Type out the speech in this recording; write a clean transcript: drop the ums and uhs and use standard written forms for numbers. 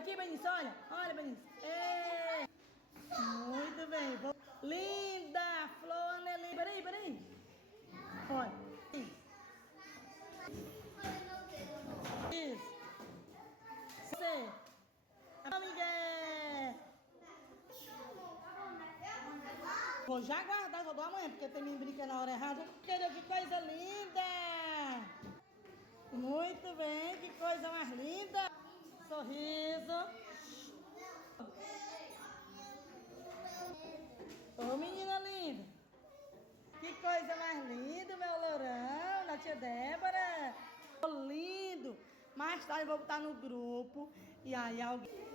aqui, Benício, olha. Olha, Benício. Ei. Muito bem. Linda, Flor, Nelly. Peraí. Olha. Isso. Você. Miguel. Vou já guardar, só dou amanhã, porque tem me brincando na hora errada. Querido, que coisa linda! Muito bem, que coisa mais linda! Sorriso. Ô, menina linda! Que coisa mais linda, meu lourão, da tia Débora! Lindo! Mais tarde eu vou botar no grupo e aí alguém...